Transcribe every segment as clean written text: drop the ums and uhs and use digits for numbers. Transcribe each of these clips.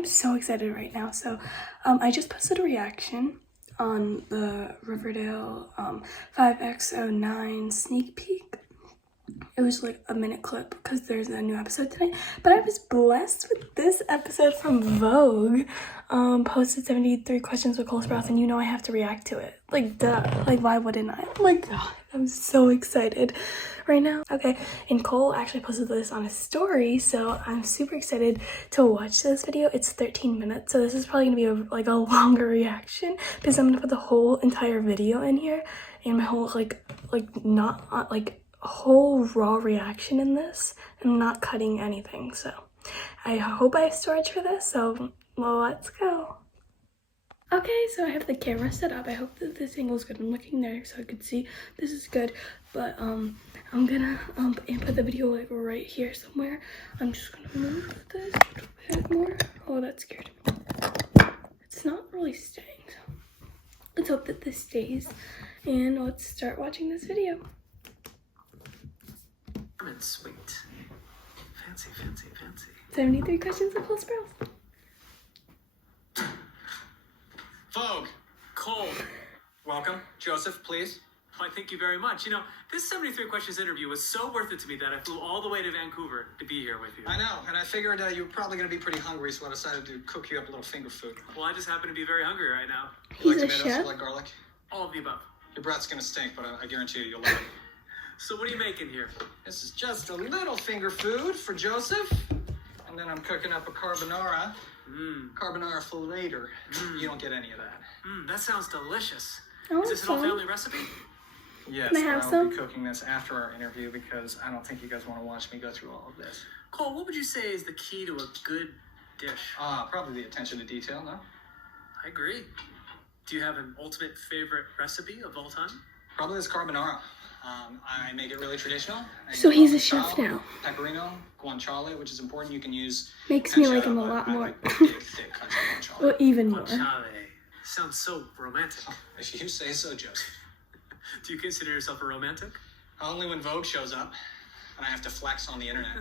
I'm so excited right now. So I just posted a reaction on the Riverdale 5X09 sneak peek. It was like a minute clip because there's a new episode tonight. But I was blessed with this episode from Vogue. Posted 73 questions with Cole Sprouse, and you know I have to react to it. Like, duh. Like, why wouldn't I? Like, God, I'm so excited right now. Okay, and Cole actually posted this on his story, so I'm super excited to watch this video. It's 13 minutes, so this is probably gonna be a longer reaction because I'm gonna put the whole entire video in here and my whole whole raw reaction in this. I'm not cutting anything, so I hope I have storage for this. So let's go. Okay, so I have the camera set up. I hope that this angle is good. I'm looking there so I could see this is good, but I'm gonna put the video like right here somewhere. I'm just gonna move this a bit more. Oh, that scared me. It's not really staying, so let's hope that this stays, and let's start watching this video. And sweet. Fancy, fancy, fancy. 73 questions of Cole Sprouse. Vogue. Cole. Welcome. Joseph, please. Why, thank you very much. You know, this 73 questions interview was so worth it to me that I flew all the way to Vancouver to be here with you. I know, and I figured you were probably going to be pretty hungry, so I decided to cook you up a little finger food. Well, I just happen to be very hungry right now. You He's like a tomatoes? chef? You like garlic? All of the above. Your breath's going to stink, but I guarantee you'll love it. So what are you making here? This is just a little finger food for Joseph, and then I'm cooking up a carbonara. Carbonara for later. You don't get any of that. That sounds delicious. I want Is this an old some. family recipe? Yes, Can I have I'll some? be cooking this after our interview because I don't think you guys want to watch me go through all of this. Cole, what would you say is the key to a good dish? Probably the attention to detail, no? I agree. Do you have an ultimate favorite recipe of all time? Probably this carbonara. I make it really traditional. So he's a chef now. Pecorino, guanciale, which is important. You can use... Makes me like him a lot more. Big, thick country guanciale. Well, even more. Guanciale. Sounds so romantic. If you say so, Joseph. Do you consider yourself a romantic? Only when Vogue shows up, and I have to flex on the internet.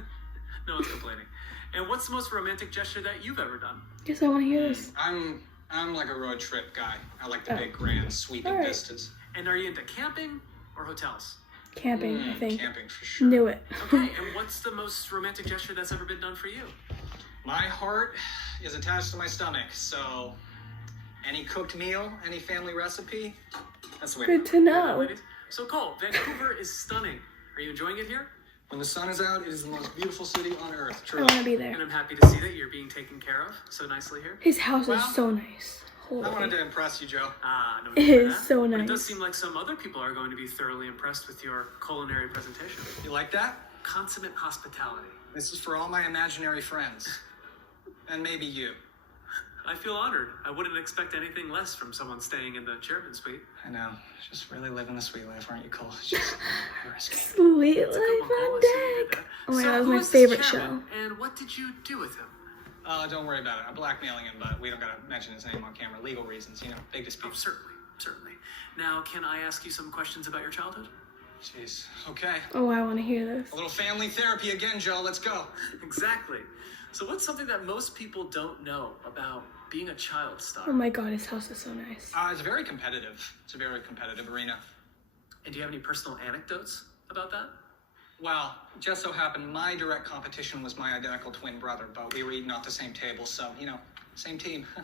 No one's complaining. And what's the most romantic gesture that you've ever done? Guess I want to hear this. I'm like a road trip guy. I like the big, grand, sweeping Alright. vistas. And are you into camping or hotels? Camping, I think. Camping for sure. Knew it. Okay, and what's the most romantic gesture that's ever been done for you? My heart is attached to my stomach, so any cooked meal, any family recipe, that's the way Good to to know. Ladies? So Cole, Vancouver is stunning. Are you enjoying it here? When the sun is out, it is the most beautiful city on earth. I Truly. want to be And there. I'm happy to see that you're being taken care of so nicely here. His house Well, is so nice. I wanted Holy. to impress you, Joe. No It need for is that. so But nice. it does seem like some other people are going to be thoroughly impressed with your culinary presentation. You like that? Consummate hospitality. This is for all my imaginary friends. And maybe you. I feel honored. I wouldn't expect anything less from someone staying in the chairman suite. I know. Just really living the sweet life, aren't you, Cole? It's just risky. Sweet It's a good life one, Cole. on I see you did deck. that. Oh my So god, that was who my is this favorite chairman, show. And what did you do with him? Don't worry about it. I'm blackmailing him, but we don't gotta mention his name on camera. Legal reasons, you know, big Oh, dispute. certainly. Now, can I ask you some questions about your childhood? Jeez. Okay. Oh, I want to hear this. A little family therapy again, Joe. Let's go. Exactly. So what's something that most people don't know about being a child star? Oh my god, his house is so nice. It's very competitive. It's a very competitive arena. And do you have any personal anecdotes about that? Well, just so happened my direct competition was my identical twin brother, but we were eating off the same table, so, you know, same team. Do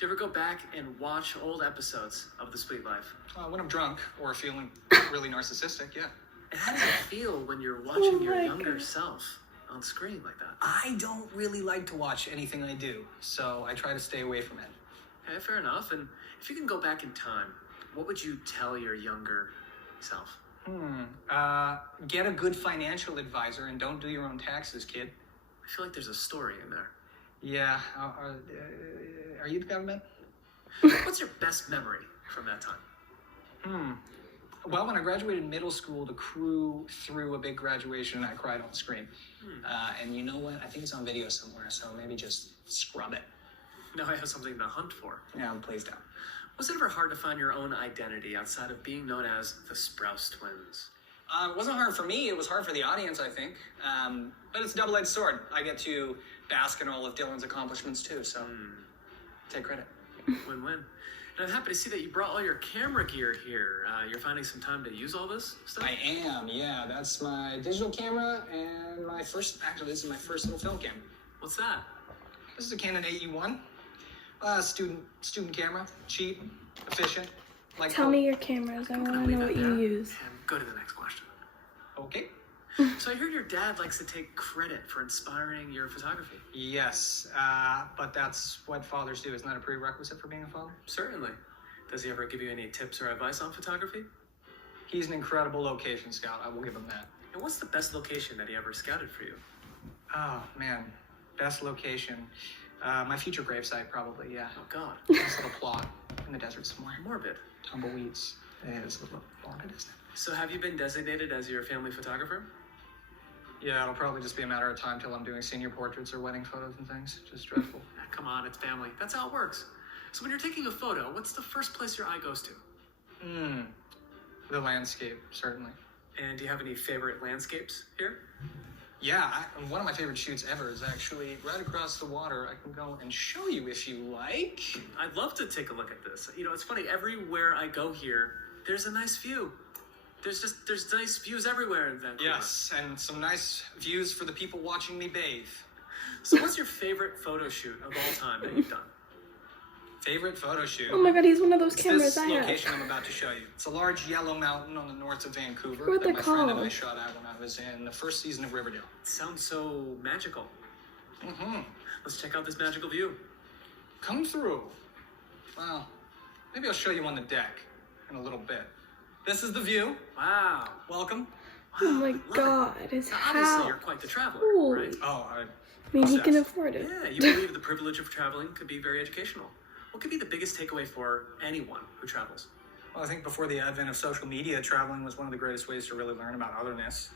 you ever go back and watch old episodes of The Sweet Life? When I'm drunk or feeling really narcissistic, yeah. And how does it feel when you're watching your my younger God. self on screen like that? I don't really like to watch anything I do, so I try to stay away from it. Okay, fair enough. And if you can go back in time, what would you tell your younger self? Get a good financial advisor and don't do your own taxes, kid. I feel like there's a story in there. Yeah, are you the government? What's your best memory from that time? Well, when I graduated middle school, the crew threw a big graduation and I cried on the screen. And you know what? I think it's on video somewhere, so maybe just scrub it. Now I have something to hunt for. Yeah, please don't. Was it ever hard to find your own identity outside of being known as the Sprouse twins? It wasn't hard for me. It was hard for the audience, I think. But it's a double-edged sword. I get to bask in all of Dylan's accomplishments too, so take credit. Win-win. And I'm happy to see that you brought all your camera gear here. You're finding some time to use all this stuff? I am, yeah. That's my digital camera and this is my first little film camera. What's that? This is a Canon AE1. Student camera, cheap, efficient. Like Tell me your cameras. I want to know what you use. And go to the next question. Okay. So I heard your dad likes to take credit for inspiring your photography. Yes, but that's what fathers do. Isn't that a prerequisite for being a father? Certainly. Does he ever give you any tips or advice on photography? He's an incredible location scout. I will give him that. And what's the best location that he ever scouted for you? Oh, man. Best location. My future gravesite, probably, yeah. Oh, God. Nice little plot in the desert somewhere. Morbid. Tumbleweeds. It's a little morbid, isn't it? So have you been designated as your family photographer? Yeah, it'll probably just be a matter of time till I'm doing senior portraits or wedding photos and things. Just dreadful. Come on, it's family. That's how it works. So when you're taking a photo, what's the first place your eye goes to? The landscape, certainly. And do you have any favorite landscapes here? Yeah, one of my favorite shoots ever is actually right across the water. I can go and show you if you like. I'd love to take a look at this. You know, it's funny, everywhere I go here, there's a nice view. There's nice views everywhere in Vancouver. Yes, and some nice views for the people watching me bathe. So what's your favorite photo shoot of all time that you've done? Favorite photo shoot? Oh my god, he's one of those It's cameras this I location have. I'm about to show you. It's a large yellow mountain on the north of Vancouver What that they my friend and call? I shot at when I was in the first season of Riverdale. It sounds so magical. Mm-hmm. Let's check out this magical view. Come through. Well, maybe I'll show you on the deck in a little bit. This is the view. Wow. Welcome. Oh my Love it. god, his Now, obviously, house. you're quite the traveler, Holy. right? Oh, I mean, he can obsessed. afford it. Yeah, you believe the privilege of traveling could be very educational. What could be the biggest takeaway for anyone who travels? Well, I think before the advent of social media, traveling was one of the greatest ways to really learn about otherness.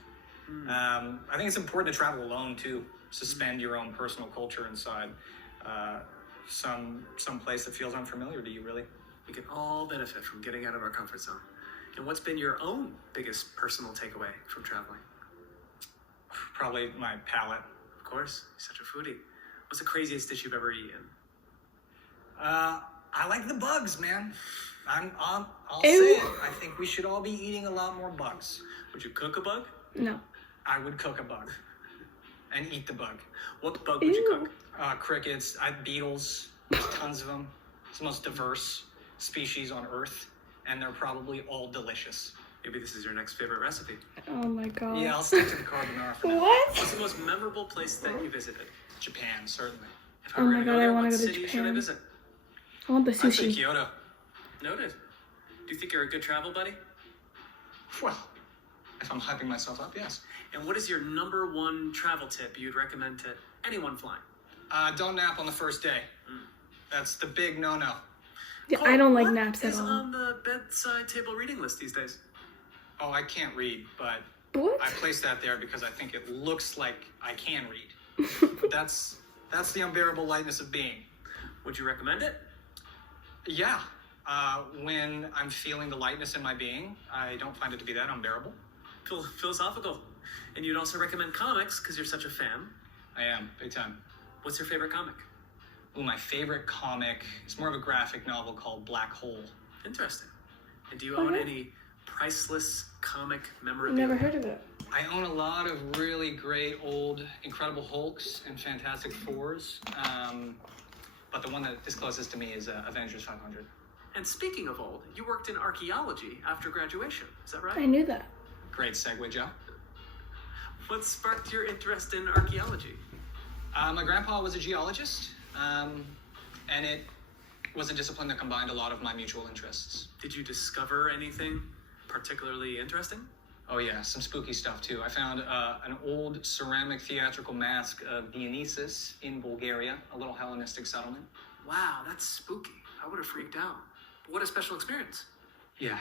I think it's important to travel alone too. Suspend your own personal culture inside some place that feels unfamiliar to you, really. We can all benefit from getting out of our comfort zone. And what's been your own biggest personal takeaway from traveling? Probably my palate. Of course, you're such a foodie. What's the craziest dish you've ever eaten? I like the bugs, man. I'll Ew. say it. I think we should all be eating a lot more bugs. Would you cook a bug? No. I would cook a bug and eat the bug. What bug would you Ew. cook? Crickets, beetles, there's tons of them. It's the most diverse species on Earth, and they're probably all delicious. Maybe this is your next favorite recipe. Oh my god. Yeah, I'll stick to the carbonara for now. What? What's the most memorable place that you visited? Japan, certainly. If Oh were my to God, I there, wanna what go to city should I Japan. visit? I want the I'd say sushi. Kyoto. Noted. Do you think you're a good travel buddy? Well, if I'm hyping myself up, yes. And what is your number one travel tip you'd recommend to anyone flying? Don't nap on the first day. That's the big no-no. Yeah, I don't like What naps at is all. on the bedside table reading list these days? Oh, I can't read, but What? I placed that there because I think it looks like I can read. But that's the unbearable lightness of being. Would you recommend it? Yeah. When I'm feeling the lightness in my being, I don't find it to be that unbearable. Philosophical. And you'd also recommend comics because you're such a fan. I am, big time. What's your favorite comic? Ooh, my favorite comic is more of a graphic novel called Black Hole. Interesting. And do you own Okay. any priceless comic memorabilia? Never heard of it. I own a lot of really great old Incredible Hulks and Fantastic Fours. But the one that is closest to me is Avengers 500. And speaking of old, you worked in archaeology after graduation. Is that I right? knew that. Great segue, Joe. What sparked your interest in archaeology? My grandpa was a geologist, and it was a discipline that combined a lot of my mutual interests. Did you discover anything particularly interesting? Oh yeah, some spooky stuff too. I found an old ceramic theatrical mask of Dionysus in Bulgaria, a little Hellenistic settlement. Wow, that's spooky. I would have freaked out. But what a special experience. Yeah,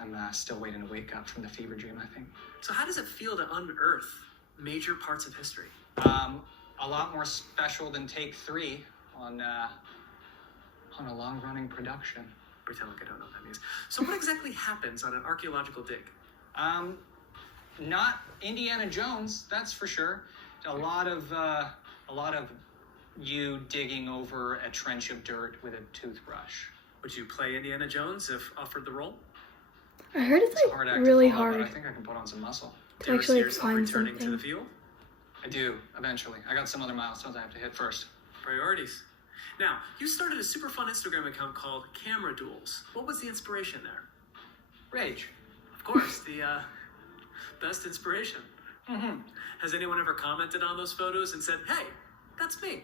I'm still waiting to wake up from the fever dream, I think. So how does it feel to unearth major parts of history? A lot more special than Take 3 on a long-running production. Pretend like I don't know what that means. So what exactly happens on an archaeological dig? Not Indiana Jones, that's for sure. A lot of you digging over a trench of dirt with a toothbrush. Would you play Indiana Jones if offered the role? I heard it's like Hard act to really follow, hard but I think I can put on some muscle. to actually like, Seriously find returning to the something. field? I do, eventually. I got some other milestones I have to hit first. Priorities. Now, you started a super fun Instagram account called Camera Duels. What was the inspiration there? Rage. Of course, the best inspiration. Mm-hmm. Has anyone ever commented on those photos and said, hey, that's me?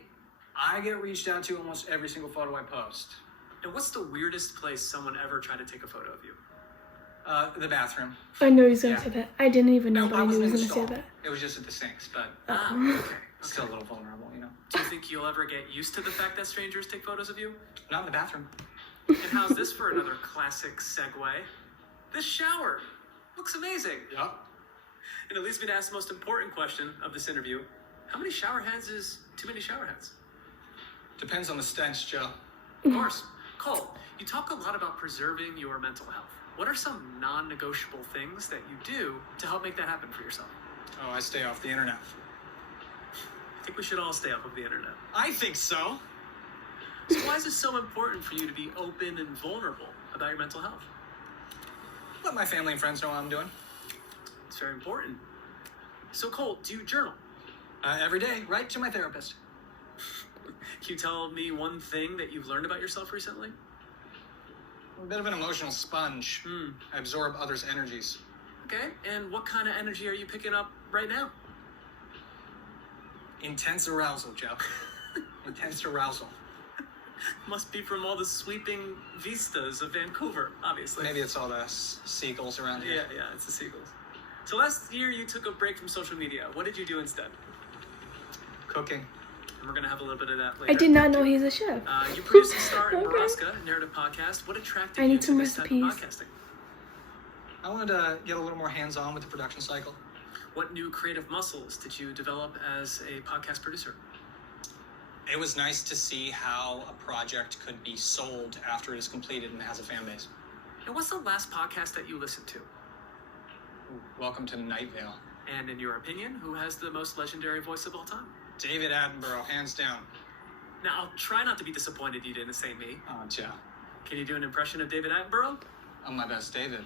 I get reached out to almost every single photo I post. And what's the weirdest place someone ever tried to take a photo of you? The bathroom. I knew he was gonna Yeah. say that. I didn't even know, but I knew he wasn't was in gonna the say stall. that. It was just at the sinks, but Okay. still a little vulnerable, you know. Do you think you'll ever get used to the fact that strangers take photos of you? Not in the bathroom. And how's this for another classic segue? This shower looks amazing. Yep. And it leads me to ask the most important question of this interview. How many shower heads is too many shower heads? Depends on the stench, Joe. Of course. Cole, you talk a lot about preserving your mental health. What are some non-negotiable things that you do to help make that happen for yourself? Oh, I stay off the internet. I think we should all stay off of the internet. I think so. So why is it so important for you to be open and vulnerable about your mental health? Let my family and friends know how I'm doing. It's very important. So Cole, do you journal? Every day, right to my therapist. Can you tell me one thing that you've learned about yourself recently? I'm a bit of an emotional sponge. I absorb others' energies. Okay, and what kind of energy are you picking up right now? Intense arousal, Joe. Intense arousal. Must be from all the sweeping vistas of Vancouver, obviously. Maybe it's all the seagulls around here. Yeah, it's the seagulls. So last year you took a break from social media. What did you do instead? Cooking. And we're going to have a little bit of that later. I did not know he's a chef. You produced a Star in Okay. Nebraska narrative podcast. What attracted I you need to some this type of recipes. podcasting? I wanted to get a little more hands-on with the production cycle. What new creative muscles did you develop as a podcast producer? It was nice to see how a project could be sold after it is completed and has a fan base. And what's the last podcast that you listened to? Welcome to Night Vale. And in your opinion, who has the most legendary voice of all time? David Attenborough, hands down. Now, I'll try not to be disappointed you didn't say me. Oh, Joe. Can you do an impression of David Attenborough? I'm my best David.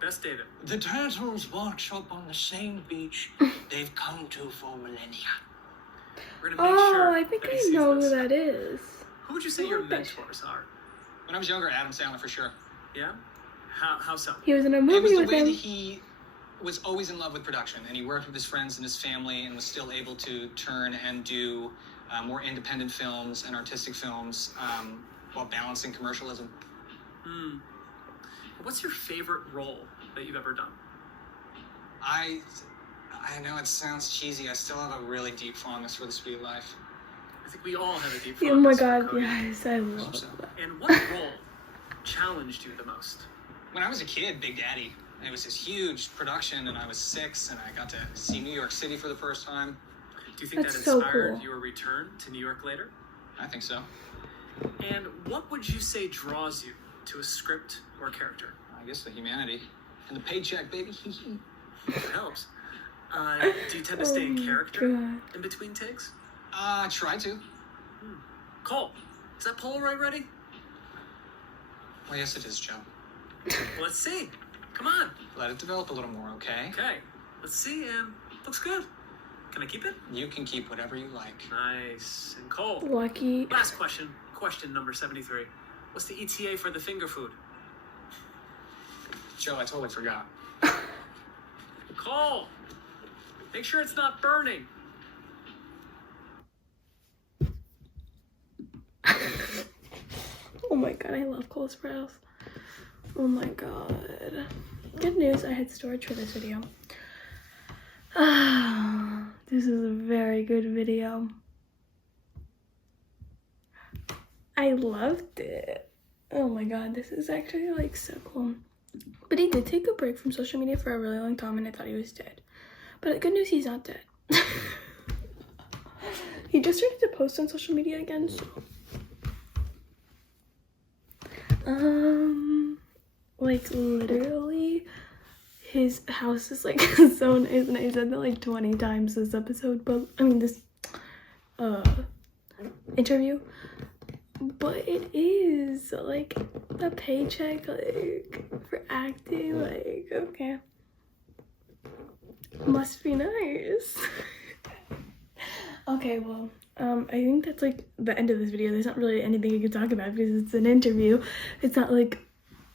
Best David. The turtles wash up on the same beach they've come to for millennia. We're going to make sure I think that he I sees know this. who that is. Who would you say I your like that mentors are? When I was younger, Adam Sandler for sure. Yeah? How so? He was in a It was movie the with way that him. he was always in love with production, and he worked with his friends and his family and was still able to turn and do more independent films and artistic films while balancing commercialism. What's your favorite role that you've ever done? I know it sounds cheesy. I still have a really deep fondness for The Sweet Life. I think we all have a deep Oh my fondness for god, Cody. yes, I love So, that. And what role challenged you the most? when I was a kid, Big Daddy, it was this huge production, and I was 6, and I got to see New York City for the first time. Do you think That's that so inspired cool. your return to New York later? I think so. And what would you say draws you to a script or a character? I guess the humanity and the paycheck, baby. It helps. Do you tend to stay in Oh my character God. in between takes? I try to. Cole, is that Polaroid ready? Well, yes, it is, Joe. Let's see. Come on. Let it develop a little more, okay? Okay. Let's see. Looks good. Can I keep it? You can keep whatever you like. Nice. And Cole, Lucky. last question. Question number 73. What's the ETA for the finger food? Joe, I totally forgot. Cole, make sure it's not burning. Oh my god, I love Cole Sprouse. Oh my god. Good news, I had storage for this video. This is a very good video. I loved it. Oh my god, this is actually like so cool. But he did take a break from social media for a really long time and I thought he was dead. But the good news, he's not dead. He just started to post on social media again, so. Like literally his house is like so nice, and I said that like 20 times this episode, but I mean this interview, but it is like the paycheck, like for acting, like okay, must be nice. Okay, well, I think that's like the end of this video. There's not really anything you can talk about because it's an interview. It's not like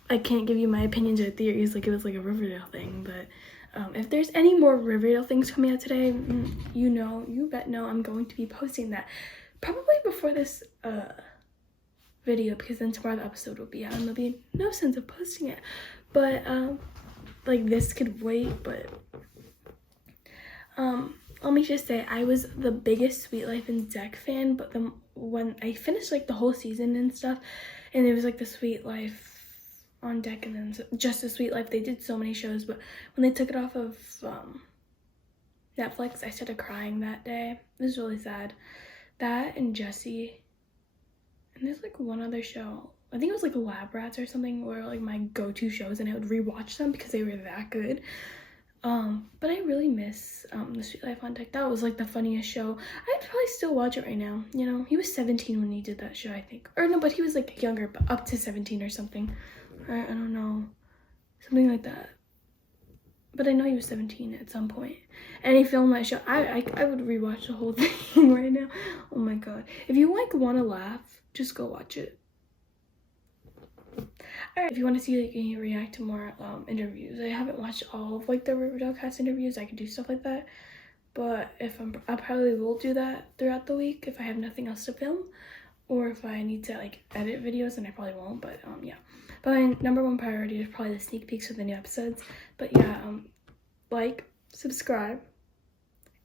I can't give you my opinions or theories like it was like a Riverdale thing, but if there's any more Riverdale things coming out today, you bet know I'm going to be posting that probably before this video, because then tomorrow the episode will be out and there'll be no sense of posting it. But like this could wait. But let me just say, I was the biggest Sweet Life and Deck fan, but then when I finished like the whole season and stuff, and it was like the Sweet Life on Deck and then just the Sweet Life, they did so many shows, but when they took it off of Netflix, I started crying that day. It was really sad. That and Jessie, and there's like one other show, I think it was like Lab Rats or something, were like my go-to shows, and I would rewatch them because they were that good. But I really miss the Sweet Life on Deck. That was like the funniest show. I'd probably still watch it right now. You know, he was 17 when he did that show, I think, or no, but he was like younger, but up to 17 or something. I don't know, something like that. But I know he was 17 at some point. And he filmed that show. I would rewatch the whole thing right now. Oh my god. If you like want to laugh, just go watch it. Alright, if you want to see like me react to more interviews, I haven't watched all of like the Riverdale cast interviews. I could do stuff like that. But if I probably will do that throughout the week if I have nothing else to film. Or if I need to like edit videos, then I probably won't. But yeah. But my number one priority is probably the sneak peeks of the new episodes. But yeah, like, subscribe,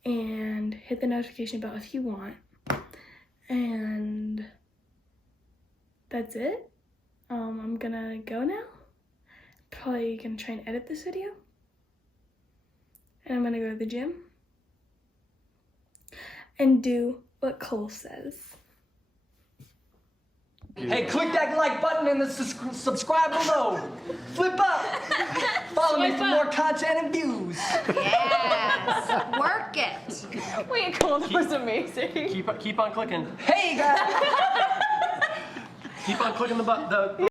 and hit the notification bell if you want. And that's it. I'm gonna go now. Probably gonna try and edit this video. And I'm gonna go to the gym and do what Cole says. Hey, click that like button and the subscribe below. Flip up. Follow me for more content and views. Yes, work it. Wait, Cole, that was amazing. Keep on clicking. Hey, guys. Keep on clicking the button.